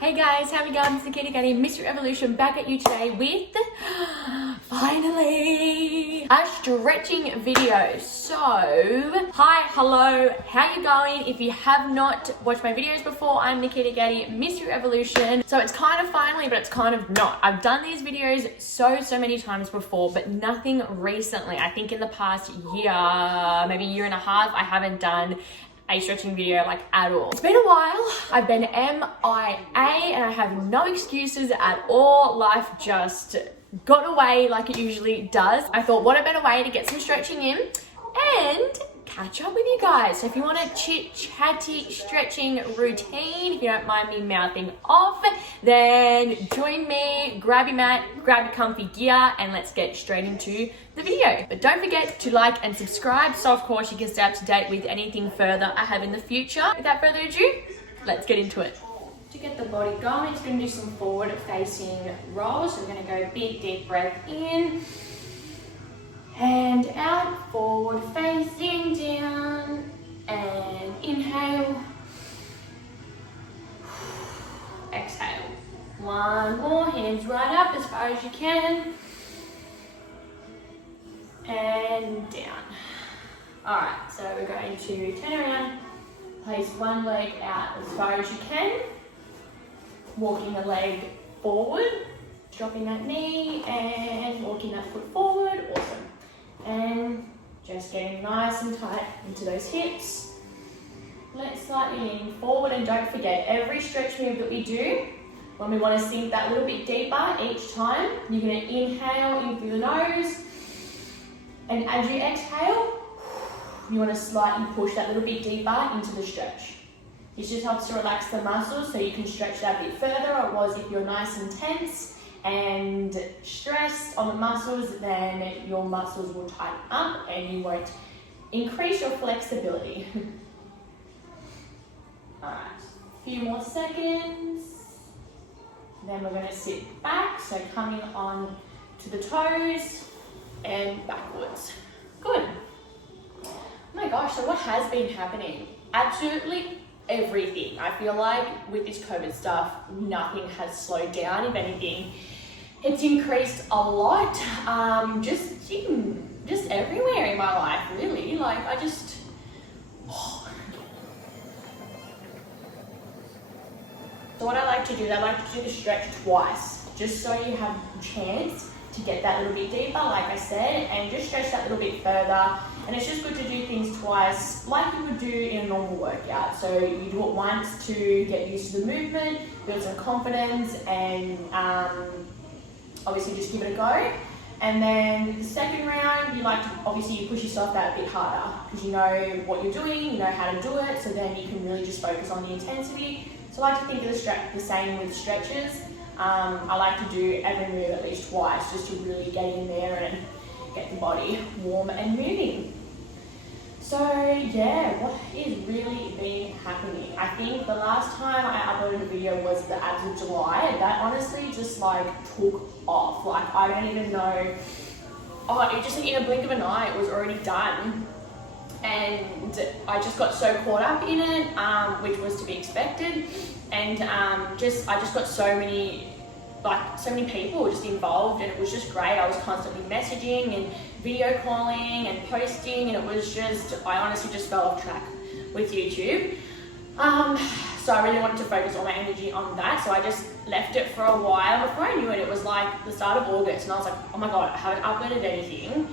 Hey guys, how we going? It's Nikitagatti, Mystery Evolution, back at you today with, finally, a stretching video. So, hi, hello, how you going? If you have not watched my videos before, I'm Nikitagatti, Mystery Evolution. So it's kind of finally, but it's kind of not. I've done these videos so many times before, but nothing recently. I think in the past year, maybe year and a half, I haven't done a stretching video like at all. It's been a while. I've been MIA and I have no excuses at all. Life just got away like it usually does. I thought, what a better way to get some stretching in and catch up with you guys. So if you want a chit-chatty stretching routine, if you don't mind me mouthing off, then join me, grab your mat, grab your comfy gear, and let's get straight into the video. But don't forget to like and subscribe, so of course you can stay up to date with anything further I have in the future. Without further ado, let's get into it. To get the body going, it's going to do some forward facing rolls. So we're going to go big deep breath in and out, forward facing down, and inhale, exhale. One more, hands right up as far as you can, and down. Alright, so we're going to turn around, place one leg out as far as you can, walking the leg forward, dropping that knee and walking that foot forward, awesome. And just getting nice and tight into those hips. Let's slightly lean forward, and don't forget, every stretch move that we do, when we want to sink that little bit deeper each time, you're going to inhale in through the nose, and as you exhale, you want to slightly push that little bit deeper into the stretch. This just helps to relax the muscles so you can stretch that a bit further. Otherwise, if you're nice and tense and stressed on the muscles, then your muscles will tighten up and you won't increase your flexibility. Alright, a few more seconds. Then we're going to sit back, so coming on to the toes and backwards. Good. Oh my gosh, so what has been happening? Absolutely everything. I feel like with this COVID stuff, nothing has slowed down. If anything, it's increased a lot. Just everywhere in my life, really. Like So what I like to do is I like to do the stretch twice, just so you have a chance to get that little bit deeper, like I said, and just stretch that little bit further. And it's just good to do things twice, like you would do in a normal workout. So you do it once to get used to the movement, build some confidence, and obviously just give it a go. And then the second round, you push yourself that a bit harder because you know what you're doing, you know how to do it, so then you can really just focus on the intensity. So I like to think of the same with stretches. I like to do every move at least twice, just to really get in there and get the body warm and moving. So yeah, what is really been happening? I think the last time I uploaded a video was the abs of July. That honestly just like took off. Like I don't even know. It just in a blink of an eye, it was already done. And I just got so caught up in it, which was to be expected. And I just got so many people just involved, and it was just great. I was constantly messaging and video calling and posting, and it was just, I honestly just fell off track with YouTube. So I really wanted to focus all my energy on that. So I just left it for a while. Before I knew it, it was like the start of August, and I was like, oh my God, I haven't uploaded anything.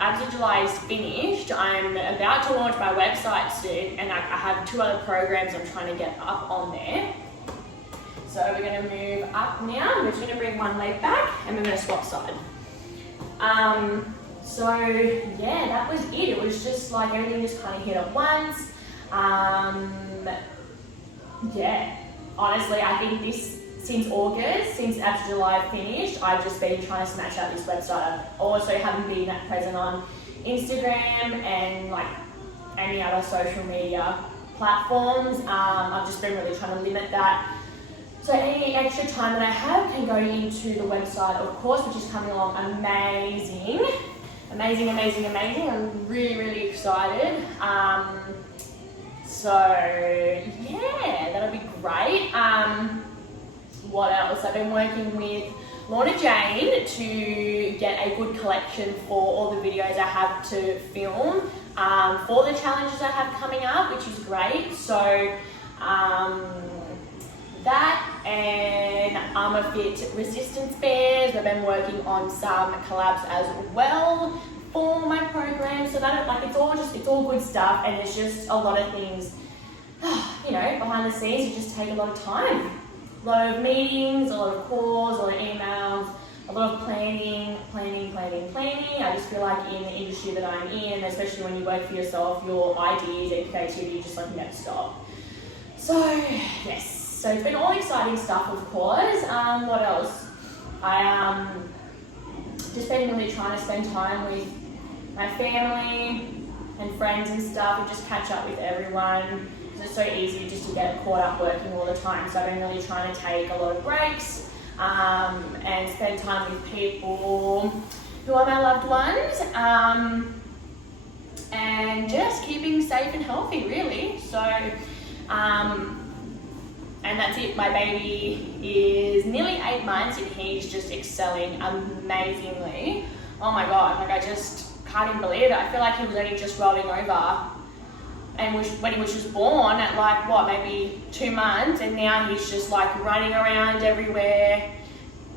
Abs of July is finished. I'm about to launch my website soon, and I have 2 other programs I'm trying to get up on there. So we're going to move up now. We're just going to bring one leg back, and we're going to swap side. So yeah, that was it. It was just like everything just kind of hit at once. Yeah, honestly, I think since August, since Abs of July finished, I've just been trying to smash out this website. I also haven't been that present on Instagram and like any other social media platforms. I've just been really trying to limit that. So any extra time that I have can go into the website, of course, which is coming along amazing. Amazing. I'm really excited. So yeah, that'll be great. What else? I've been working with Lorna Jane to get a good collection for all the videos I have to film for the challenges I have coming up, which is great. So that and Armour Fit resistance bands. We've been working on some collabs as well for my program. So that it's all good stuff, and it's just a lot of things, you know, behind the scenes. You just take a lot of time. A lot of meetings, a lot of calls, a lot of emails, a lot of planning. I just feel like in the industry that I'm in, especially when you work for yourself, your ideas and creativity just like never stop. So yes, so it's been all exciting stuff, of course. What else? I just been really trying to spend time with my family and friends and stuff, and just catch up with everyone. It's so easy just to get caught up working all the time, so I've been really trying to take a lot of breaks and spend time with people who are my loved ones, and just keeping safe and healthy, really. So and that's it. My baby is nearly 8 months and he's just excelling amazingly. Oh my god, like I just can't even believe it. I feel like he was only just rolling over, and when he was just born at like what, maybe 2 months, and now he's just like running around everywhere,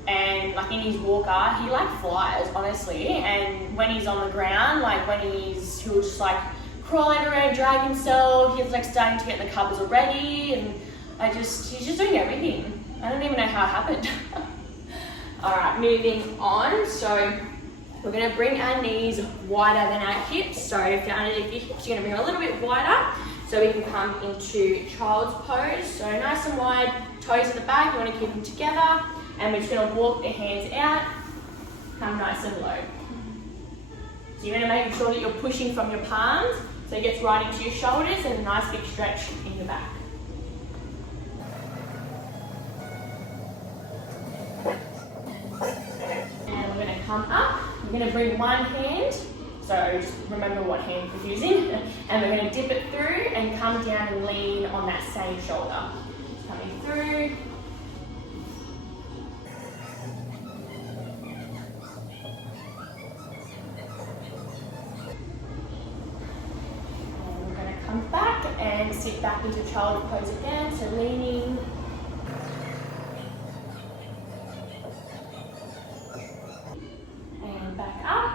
and like in his walker he like flies, honestly. And when he's on the ground, like he'll just like crawl everywhere and drag himself. He's like starting to get in the covers already, and he's just doing everything. I don't even know how it happened. Alright, moving on. So we're going to bring our knees wider than our hips. So if you're underneath your hips, you're going to bring them a little bit wider so we can come into child's pose. So nice and wide, toes at the back, you want to keep them together. And we're just going to walk the hands out, come nice and low. So you're going to make sure that you're pushing from your palms so it gets right into your shoulders, and a nice big stretch in the back. And we're going to come up. We're going to bring one hand, so just remember what hand you're using, and we're going to dip it through and come down and lean on that same shoulder. Coming through. And we're going to come back and sit back into child pose again, so leaning.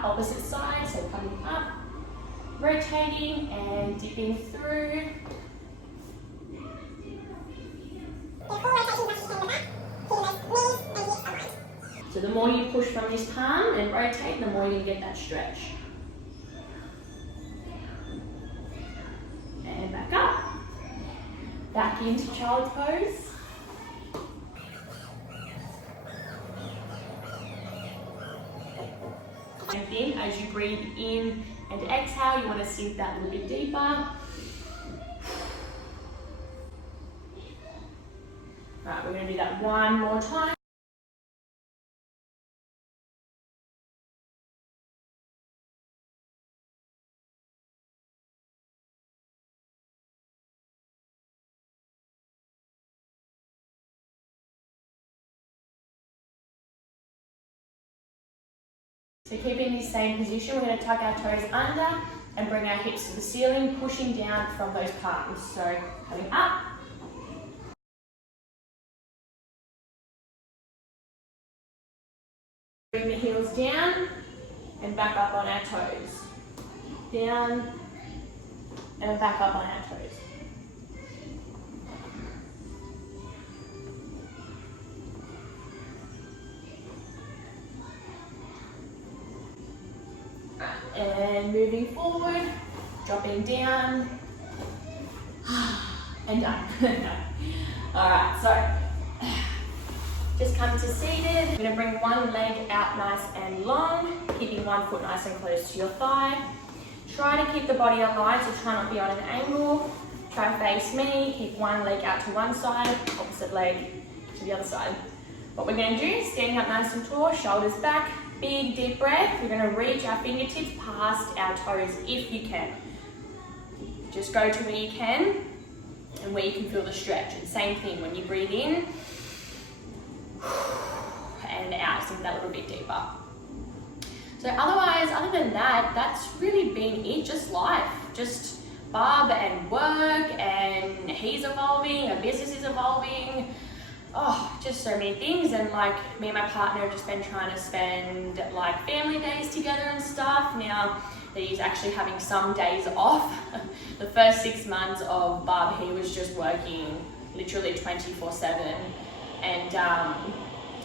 Opposite side, so coming up, rotating and dipping through. So the more you push from this palm and rotate, the more you get that stretch. And back up. Back into child's pose. Same thing, as you breathe in and exhale, you want to sink that a little bit deeper. Right, we're going to do that one more time. So keeping this same position, we're going to tuck our toes under and bring our hips to the ceiling, pushing down from those palms. So coming up. Bring the heels down and back up on our toes. Down and back up on our toes. And moving forward, dropping down, and done. Alright, so just come to seated. We're going to bring one leg out nice and long, keeping one foot nice and close to your thigh. Try to keep the body aligned, so try not to be on an angle. Try face me, keep one leg out to one side, opposite leg to the other side. What we're going to do, standing up nice and tall, shoulders back, big deep breath. We're going to reach our fingertips past our toes if you can. Just go to where you can and where you can feel the stretch. And same thing, when you breathe in, out, sink that little bit deeper. So otherwise, other than that, that's really been it, just life. Just Barb and work, and he's evolving, our business is evolving. Oh, just so many things. And like me and my partner have just been trying to spend like family days together and stuff. Now that he's actually having some days off. The first 6 months of Barb, he was just working literally 24/7. And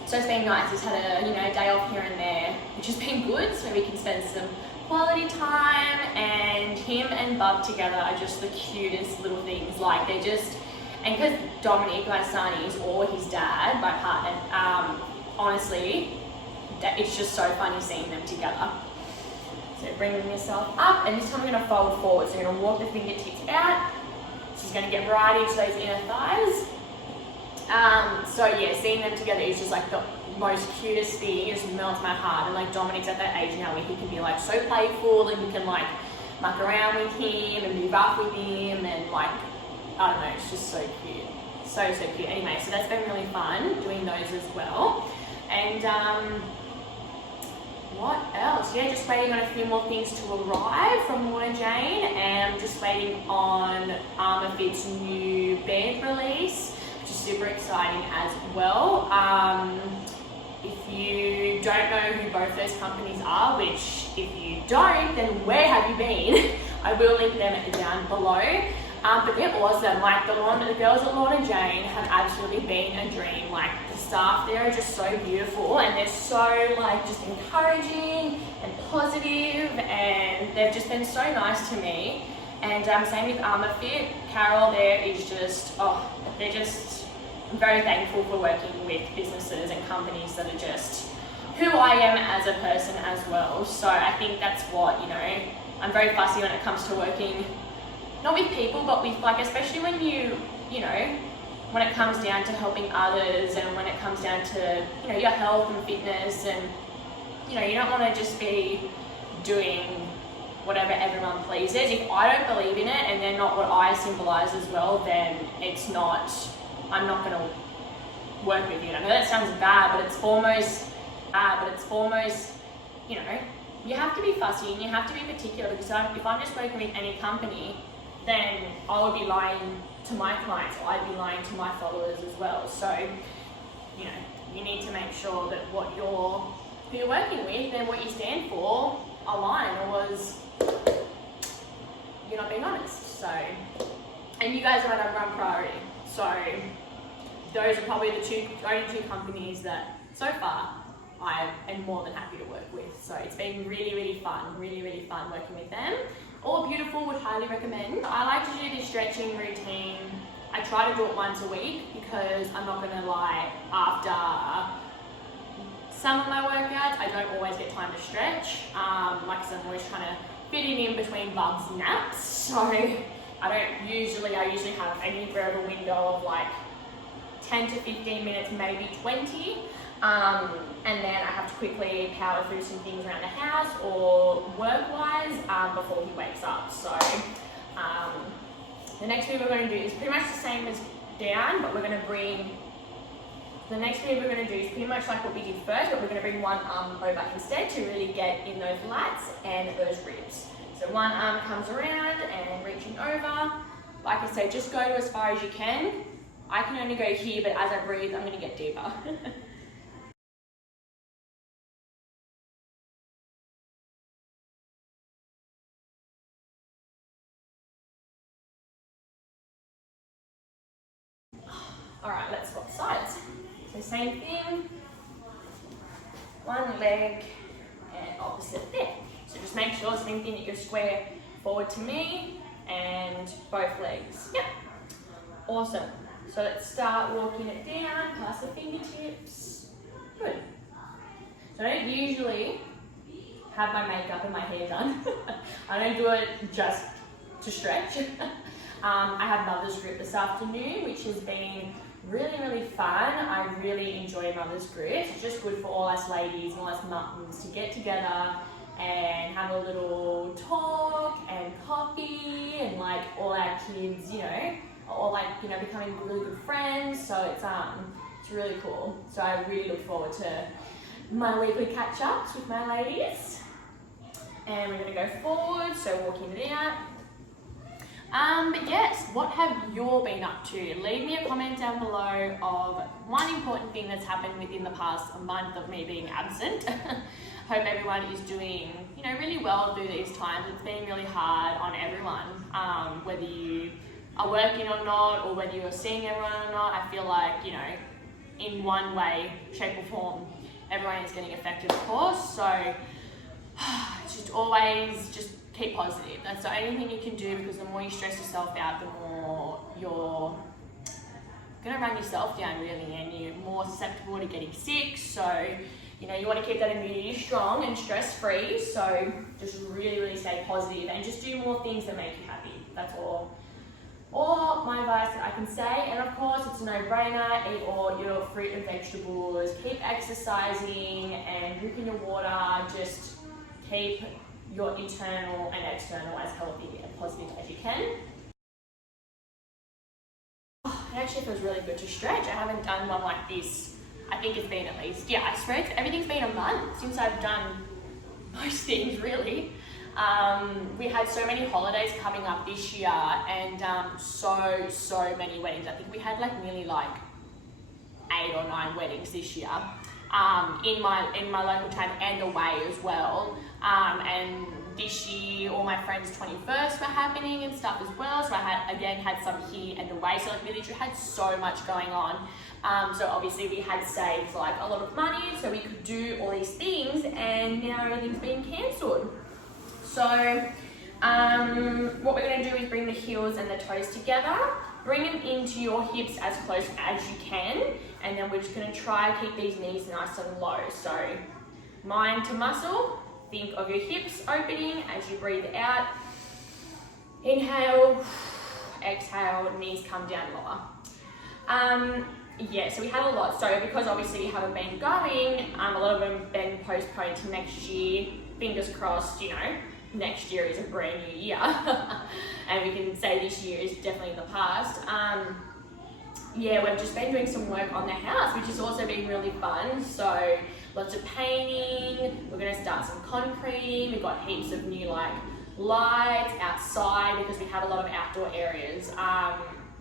so it's been nice. He's had a day off here and there, which has been good, so we can spend some quality time. And him and Bub together are just the cutest little things. Like they're just, and because Dominic, my son, is or his dad, my partner, honestly, it's just so funny seeing them together. So bringing yourself up, and this time we're going to fold forward. So you're going to walk the fingertips out. She's going to get right into those inner thighs. So yeah, seeing them together is just like the most cutest thing. It just melts my heart. And like Dominic's at that age now where he can be like so playful, and you can like muck around with him and be rough with him, and like, I don't know, it's just so cute. So cute. Anyway, so that's been really fun doing those as well. And what else? Yeah, just waiting on a few more things to arrive from Warner Jane, and I'm just waiting on Armourfit's new band release, which is super exciting as well. If you don't know who both those companies are, which if you don't, then where have you been? I will link them down below. But they're awesome. Like the girls at Lorna Jane have absolutely been a dream. Like the staff there are just so beautiful, and they're so like just encouraging and positive, and they've just been so nice to me. And same with Armourfit. Carol there is just, they're just, I'm very thankful for working with businesses and companies that are just who I am as a person as well. So I think that's what, I'm very fussy when it comes to working, not with people, but with like, especially when when it comes down to helping others, and when it comes down to, your health and fitness, and, you don't want to just be doing whatever everyone pleases. If I don't believe in it and they're not what I symbolize as well, then I'm not going to work with you. I know that sounds bad, but it's almost, you have to be fussy and you have to be particular, because if I'm just working with any company, then I would be lying to my clients, or I'd be lying to my followers as well. So, you need to make sure that who you're working with and what you stand for align, or you're not being honest. So, and you guys are my number one priority. So, those are probably the only two companies that so far I am more than happy to work with. So it's been really, really fun working with them. All beautiful, would highly recommend. I like to do this stretching routine. I try to do it once a week, because I'm not gonna lie, after some of my workouts, I don't always get time to stretch. Like I said, I'm always trying to fit it in between Bub's naps. So I usually have anywhere of a window of like 10 to 15 minutes, maybe 20. And then I have to quickly power through some things around the house or work-wise before he wakes up. So the next move we're going to do is pretty much the same as down, but the next move we're going to do is pretty much like what we did first, but we're going to bring one arm over instead to really get in those lats and those ribs. So one arm comes around and reaching over. Like I said, just go to as far as you can. I can only go here, but as I breathe, I'm going to get deeper. All right, let's swap sides. So same thing, one leg and opposite there. So just make sure, same thing, that you're square forward to me and both legs. Yep, awesome. So let's start walking it down past the fingertips. Good. So I don't usually have my makeup and my hair done. I don't do it just to stretch. I have Mother's Group this afternoon, which has been really fun. I really enjoy Mother's Group. It's just good for all us ladies and all us mums to get together and have a little talk and coffee, and like all our kids, or becoming really good friends. So it's really cool. So I really look forward to my weekly catch-ups with my ladies. And we're gonna go forward, so walking it out. But yes, what have you all been up to? Leave me a comment down below of one important thing that's happened within the past month of me being absent. Hope everyone is doing, really well through these times. It's been really hard on everyone, whether you are working or not, or whether you're seeing everyone or not. I feel like, in one way, shape or form, everyone is getting affected, of course. So just always just keep positive. That's the only thing you can do, because the more you stress yourself out, the more you're gonna run yourself down really, and you're more susceptible to getting sick. So, you want to keep that immunity strong and stress-free. So just really, really stay positive and just do more things that make you happy. That's all my advice that I can say. And of course, it's a no-brainer. Eat all your fruit and vegetables. Keep exercising and drinking your water. Just keep your internal and external as healthy and positive as you can. It actually feels really good to stretch. I haven't done one like this. I think it's been at least, I swear everything's been a month since I've done most things, really. We had so many holidays coming up this year, and so many weddings. I think we had nearly 8 or 9 weddings this year, in my local town and away as well. And this year, all my friends' 21st were happening and stuff as well. So I had some here and away. So we literally had so much going on. So obviously we had saved a lot of money so we could do all these things, and now everything's being cancelled. So what we're going to do is bring the heels and the toes together, bring them into your hips as close as you can, and then we're just going to try to keep these knees nice and low. So mind to muscle, think of your hips opening as you breathe out. Inhale, exhale, knees come down lower. So we had a lot. So because obviously we haven't been going, a lot of them have been postponed to next year. Fingers crossed, next year is a brand new year. And we can say this year is definitely in the past. We've just been doing some work on the house, which has also been really fun. So lots of painting, we're gonna start some concreting. We've got heaps of new lights outside, because we have a lot of outdoor areas,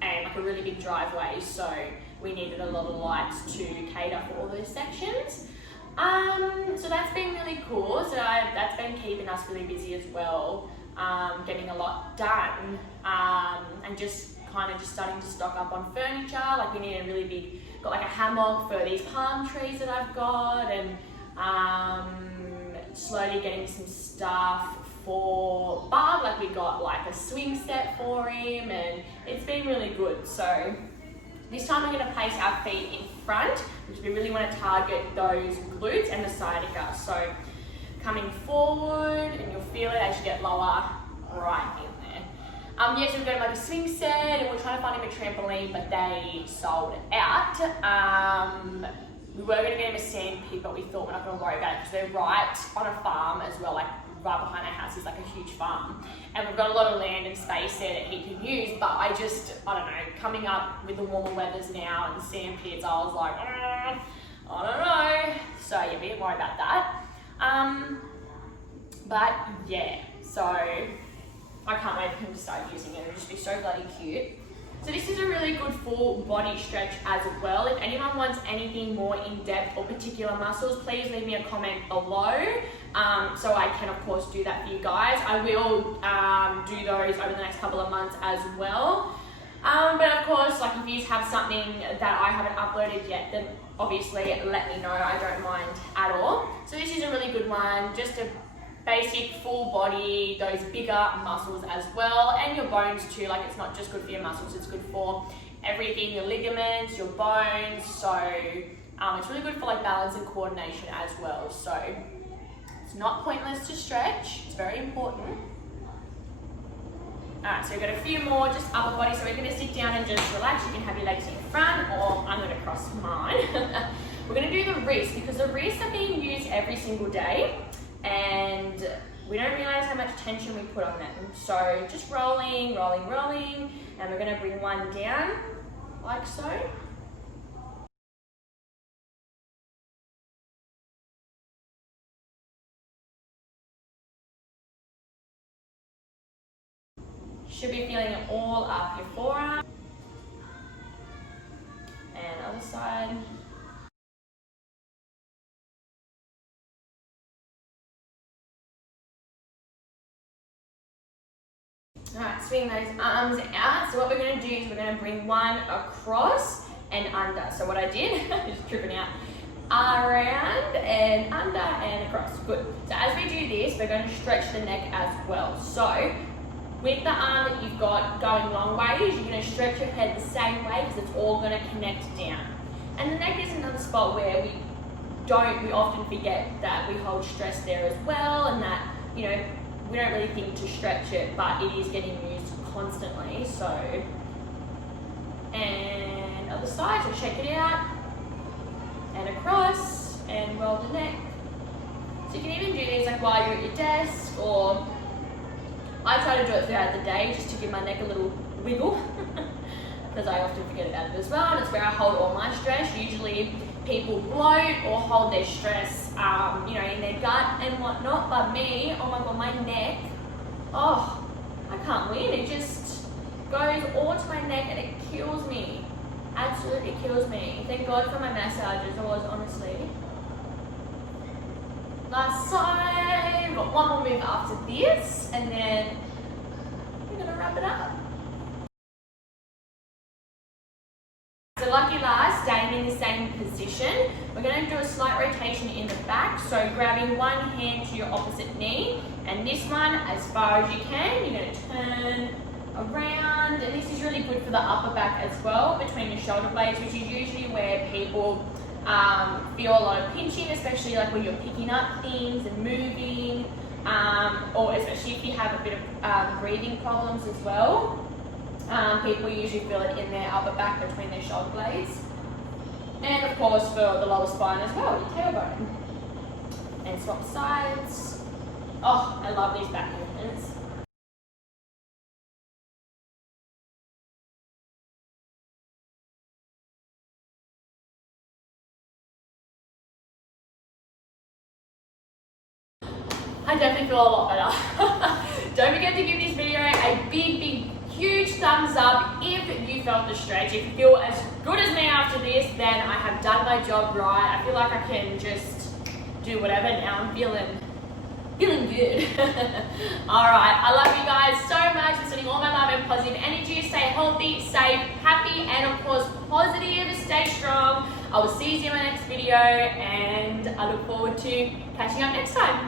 and a really big driveway. So we needed a lot of lights to cater for all those sections. So that's been really cool. So that's been keeping us really busy as well, getting a lot done, and just starting to stock up on furniture. We need a really big, got a hammock for these palm trees that I've got, and slowly getting some stuff for Barb. We got a swing set for him, and it's been really good. So this time we're going to place our feet in front, because we really want to target those glutes and the sciatica. So coming forward, and you'll feel it as you get lower, right in there. So we've got a swing set, and we're trying to find him a trampoline, but they sold out. We were going to get him a sand pit, but we thought we're not going to worry about it, because they're right on a farm as well. Right behind our house is a huge farm, and we've got a lot of land and space there that he can use. But I don't know, coming up with the warmer weathers now and sand pits, I was like, I don't know. So we didn't worry about that. So I can't wait for him to start using it. It'll just be so bloody cute. So this is a really good full body stretch as well. If anyone wants anything more in depth or particular muscles, please leave me a comment below, so I can of course do that for you guys. I will do those over the next couple of months as well. But of course, if you have something that I haven't uploaded yet, then obviously let me know. I don't mind at all. So this is a really good one, just a basic full body, those bigger muscles as well, and your bones too. It's not just good for your muscles, it's good for everything, your ligaments, your bones. So it's really good for balance and coordination as well. So it's not pointless to stretch, it's very important. Alright, so we've got a few more, just upper body. So we're going to sit down and just relax. You can have your legs in front, or I'm going to cross mine. We're going to do the wrists, because the wrists are being used every single day, and we don't realize how much tension we put on them. So just rolling, rolling, rolling, and we're going to bring one down like so. Should be feeling it all up your forearm. And other side. Alright, swing those arms out. So what we're going to do is we're going to bring one across and under. So what I did, just tripping out, around and under and across. Good. So as we do this, we're going to stretch the neck as well. So with the arm that you've got going long ways, you're going to stretch your head the same way because it's all going to connect down. And the neck is another spot where we often forget that we hold stress there as well, and that, you know, we don't really think to stretch it, but it is getting used constantly. So, and other side, so shake it out, and across, and roll the neck. So you can even do these like while you're at your desk, or I try to do it throughout the day just to give my neck a little wiggle, because I often forget about it as well, and it's where I hold all my stress. Usually people bloat or hold their stress, you know, in their gut and whatnot, but me, oh my god, my neck, oh, I can't win. It just goes all to my neck and it kills me. Absolutely kills me. Thank God for my massages, honestly. Last side, got one more move after this, and then we're gonna wrap it up. So lucky last, staying in the same position, we're going to do a slight rotation in the back. So grabbing one hand to your opposite knee, and this one as far as you can. You're going to turn around, and this is really good for the upper back as well, between your shoulder blades, which is usually where people feel a lot of pinching, especially like when you're picking up things and moving, or especially if you have a bit of breathing problems as well. People usually feel it in their upper back between their shoulder blades. And of course for the lower spine as well, your tailbone. And swap sides. Oh, I love these back movements. I definitely feel a lot better. Don't forget to give this video a big, huge thumbs up if you felt the stretch. If you feel as good as me after this, then I have done my job right. I feel like I can just do whatever now. I'm feeling good. Alright, I love you guys so much. I'm sending all my love and positive energy. Stay healthy, safe, happy, and of course positive. Stay strong. I will see you in my next video, and I look forward to catching up next time.